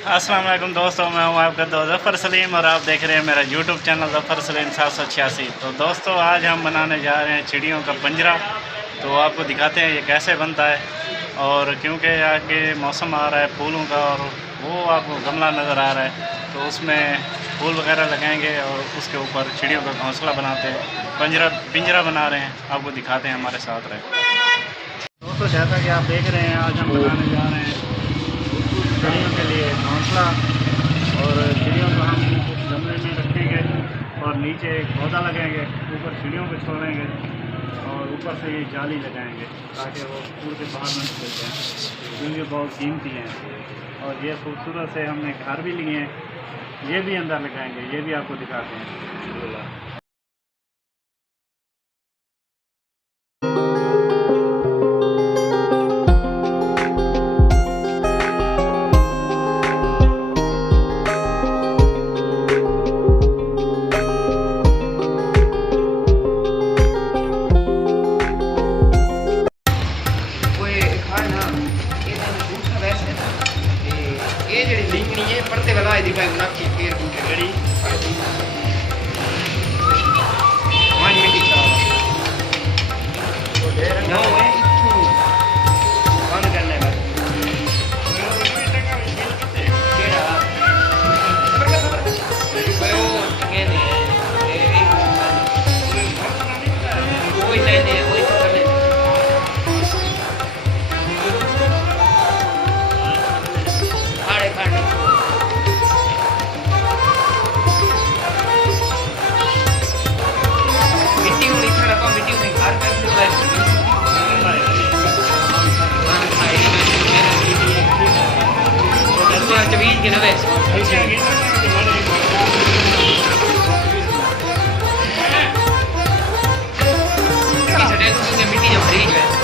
अस्सलाम वालेकुम दोस्तों, मैं हूं आपका दोस्त ज़फर सलीम और आप देख रहे हैं मेरा यूट्यूब चैनल ज़फर सलीम 786। तो दोस्तों आज हम बनाने जा रहे हैं चिड़ियों का पिंजरा। तो आपको दिखाते हैं ये कैसे बनता है। और क्योंकि आगे मौसम आ रहा है फूलों का और वो आपको गमला नज़र आ रहा है तो उसमें फूल वगैरह लगाएंगे और उसके ऊपर चिड़ियों का घोंसला बनाते हैं, पिंजरा बना रहे हैं। आपको दिखाते हैं, हमारे साथ रहे। दोस्तों जैसा कि आप देख रहे हैं आज हम बनाने जा रहे हैं चिड़ियों के लिए घोंसला। और चिड़ियों को हम गमले में रखेंगे और नीचे एक पौधा लगाएंगे, ऊपर चिड़ियों को छोड़ेंगे और ऊपर से ये जाली लगाएंगे ताकि वो उड़ के बाहर न निकल जाएँ, क्योंकि बहुत कीमती हैं। और ये खूबसूरत से हमने घर भी लिए हैं, ये भी अंदर लगाएंगे, ये भी आपको दिखाते हैं। पड़ते वाला है दिखाई ना कि फिर उनके गड़ी मान मिट्टी चावल तो ढेर ना है बंद करने का केड़ा पर वो टंगे ने कोई नहीं कोई चले खाड़े खाड़े que no ves. Aquí se te hace un mitillo amarillo.